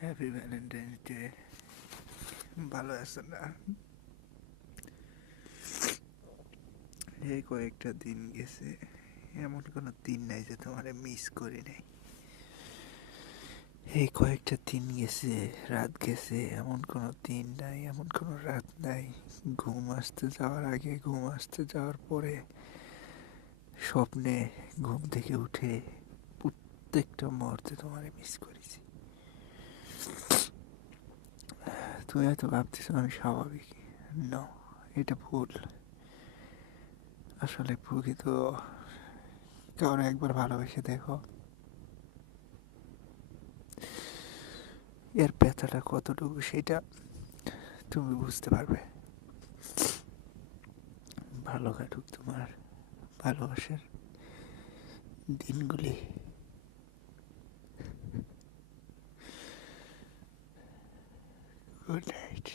Happy Valentine's day. ভালো আছো না? এই কয়েকটা দিন গেছে, এমন কোনো দিন নাই যে তোমারে মিস করি নাই। এই কয়েকটা দিন গেছে, রাত গেছে, এমন কোনো দিন নাই, এমন কোনো রাত নাই। ঘুম আসতে যাওয়ার আগে, ঘুম আসতে যাওয়ার পরে, স্বপ্নে, ঘুম থেকে উঠে প্রত্যেকটা মুহূর্তে তোমারে মিস করেছি। তুমি হয়তো ভাবতেছো আমি স্বাভাবিক। না, এটা ভুল। আসলে প্রকৃত কারো একবার ভালোবেসে দেখো, এর ব্যথাটা কতটুকু সেটা তুমি বুঝতে পারবে। ভালো কাটুক তোমার ভালোবাসার দিনগুলি। Good night.